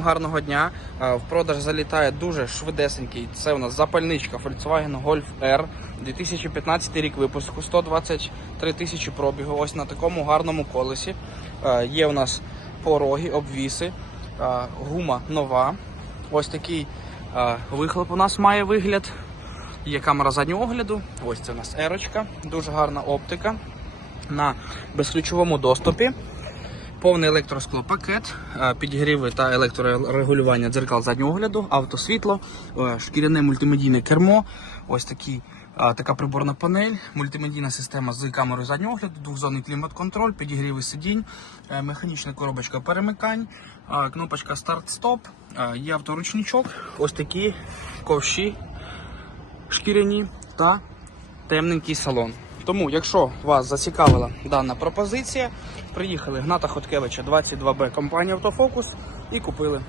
Гарного дня. Е, В продаж залітає дуже швидесенький. Це у нас запальничка Volkswagen Golf R 2015 рік випуску, 123 тисячі пробігу. Ось на такому гарному колесі. Е, Є у нас пороги, обвіси, е, гума нова. Ось такий вихлоп у нас має вигляд. Є камера заднього огляду. Ось це у нас ерочка, дуже гарна оптика на безключовому доступі. Повний електросклопакет, е, підігріви та електрорегулювання дзеркал заднього огляду, автосвітло, е, шкіряне мультимедійне кермо, ось такі, е, така приборна панель, мультимедійна система з камерою заднього огляду, двохзонний клімат-контроль, підігріви сидінь, механічна коробочка перемикань, кнопочка старт-стоп, є авторучничок, ось такі ковші шкіряні та темненький салон. Тому, якщо вас зацікавила дана пропозиція, приїхали Гната Хоткевича 22Б компанія Автофокус і купили.